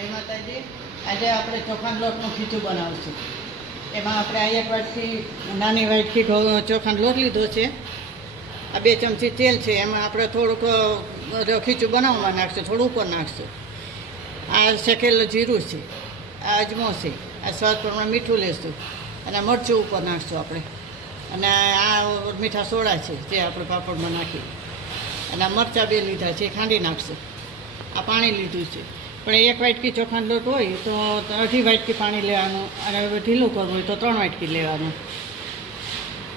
જય માતાજી. આજે આપણે ચોખાના લોટનું ખીચું બનાવીશું. એમાં આપણે આ એક વાટકી નાની વાટકી ચોખાનો લોટ લીધો છે. આ 2 ચમચી તેલ છે. એમાં આપણે થોડુંક ખીચું બનાવવા નાખશું, થોડું ઉપર નાખશું. આ શેકેલું જીરું છે, આ અજમો છે, આ સ્વાદ પ્રમાણે મીઠું લેશું અને મરચું ઉપર નાખશું આપણે. અને આ મીઠા સોડા છે જે આપણે પાપડમાં નાખી. અને આ મરચાં 2 લીધા છે, ખાંડી નાખશું. આ પાણી લીધું છે. પણ 1 વાટકી ચોખાનો લોટ હોય તો 1.5 વાટકી પાણી લેવાનું, અને ઢીલું કરવું હોય તો 3 વાટકી લેવાનું.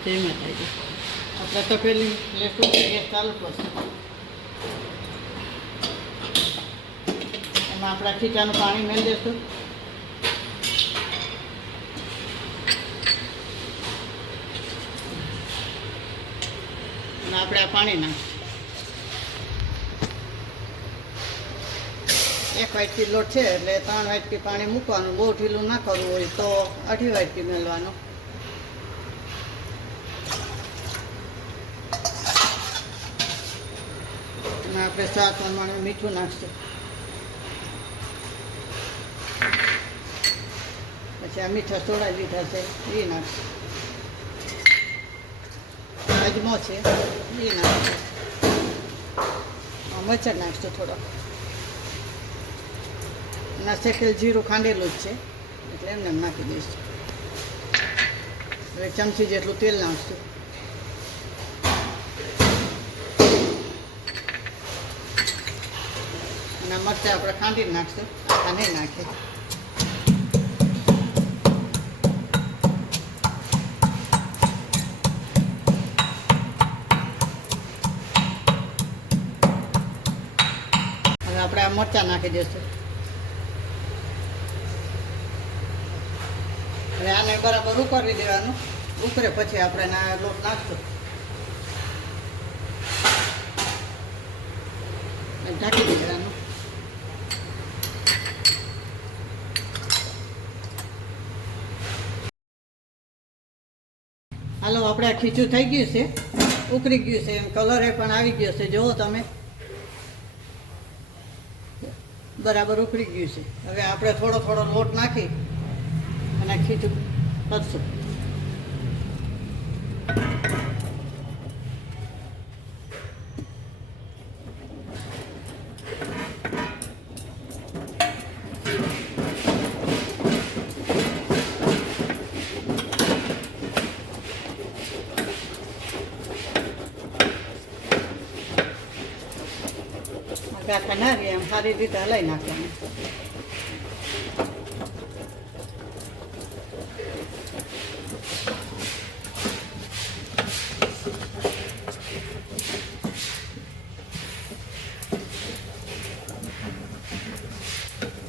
જય માતાજી. આપણે તપેલી લેશું, ગેસ ચાલુ કરશું. એમાં આપણા ખીચાનું પાણી મેળ દઈશું. અને આપણે આ પાણી નાખીશું. 1 વાટકી લોટ છે એટલે 3 વાટકી પાણી મૂકવાનું. બહુ ઢીલું ના કરવું હોય તો 1.5 વાટકી મેળવાનું. અને આપણે સ્વાદ પ્રમાણે મીઠું નાખશું. પછી આ મીઠા સોડા લીધા છે એ નાખશું. અજમો છે એ નાખશું. મરચાં નાખશું થોડો. ના શેકેલ જીરું ખાંડેલું જ છે એટલે એમને નાખી દઈશું. હવે ચમચી જેટલું તેલ નાખશું. અને મરચાં આપણે ખાંડીને નાખશું, આખા નહીં નાખીએ. હવે આપણે આ મરચાં નાખી દઈશું. હવે આને બરાબર ઉકાળી દેવાનું. ઉકળે પછી આપણે એના લોટ નાખશું. ઢાંકી દેવાનું. હાલો, આપણે આ ખીચું થઈ ગયું છે, ઉકળી ગયું છે, એમ કલરે પણ આવી ગયો છે. જુઓ તમે, બરાબર ઉકળી ગયું છે. હવે આપણે થોડો થોડો લોટ નાખી અને ખીચું કરશું. ગાંઠા ના રહે એમ સારી રીતે હલાવી નાખવાનું.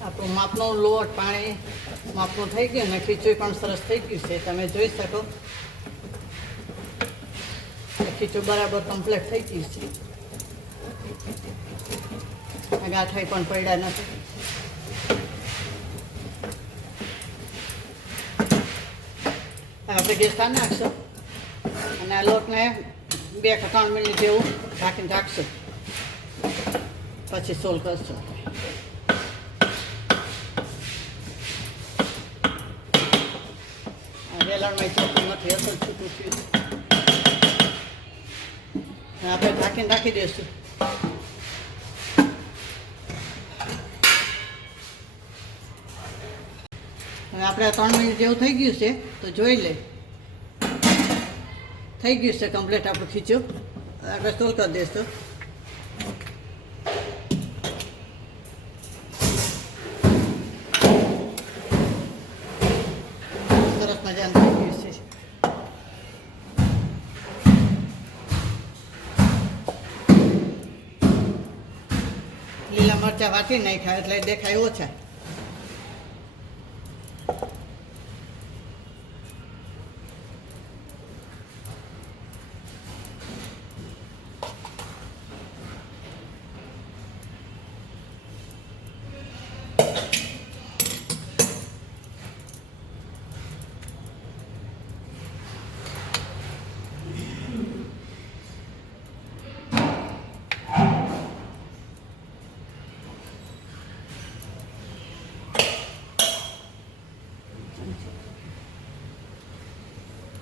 આપણું માપનો લોટ પાણી માપનું થઈ ગયું ને ખીચું પણ સરસ થઈ ગયું છે. તમે જોઈ શકો ખીચું બરાબર કમ્પ્લીટ થઈ ગયું છે. ગાંઠાઈ પણ પડ્યા નથી. આપણે ગેસ નાખશું અને આ લોટને 2 કે 3 મિનિટ જેવું ઢાંકીને રાખશું. પછી સોલ કરશું. વેલણમાં ચોખ્ખું નથી, અસલ છૂટું થયું. આપણે ઢાંકીને રાખી દઈશું. હવે આપણે 3 મિનિટ જેવું થઈ ગયું છે તો જોઈ લે. થઈ ગયું છે કમ્પ્લીટ આપણું ખીચું. આપણે સોલ કરી દઈશું. સરસ મજાનું થઈ ગયું છે. લીલા મરચાં વાટી નાખ્યા એટલે દેખાય ઓછા.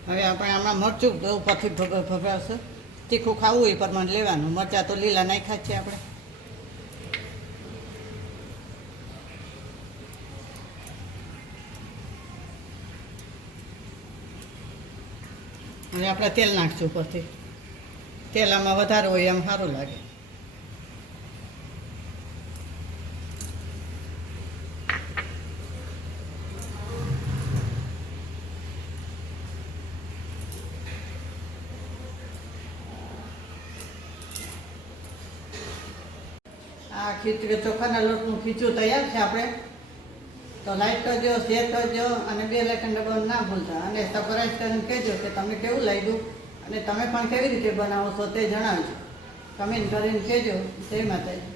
હવે આપણે આમાં મરચું ઉપરથી ભભરાવશું. તીખું ખાવું એ પ્રમાણે લેવાનું. મરચાં તો લીલા નાખ્યા જ છે આપણે. હવે આપણે તેલ નાખશું ઉપરથી. તેલ આમાં વધારે હોય એમ સારું લાગે. આ ખીચડી ચોખાના લોટનું ખીચું તૈયાર છે આપણે. તો લાઈક કરજો, શેર કરજો અને બે લાઇકન દબાવવાનું ના ભૂલતા. અને સબસ્ક્રાઈબ કરીને કહેજો કે તમને કેવું લાગ્યું અને તમે પણ કેવી રીતે બનાવો છો તે જણાવજો. કમેન્ટ કરીને કહેજો. જય માતાજી.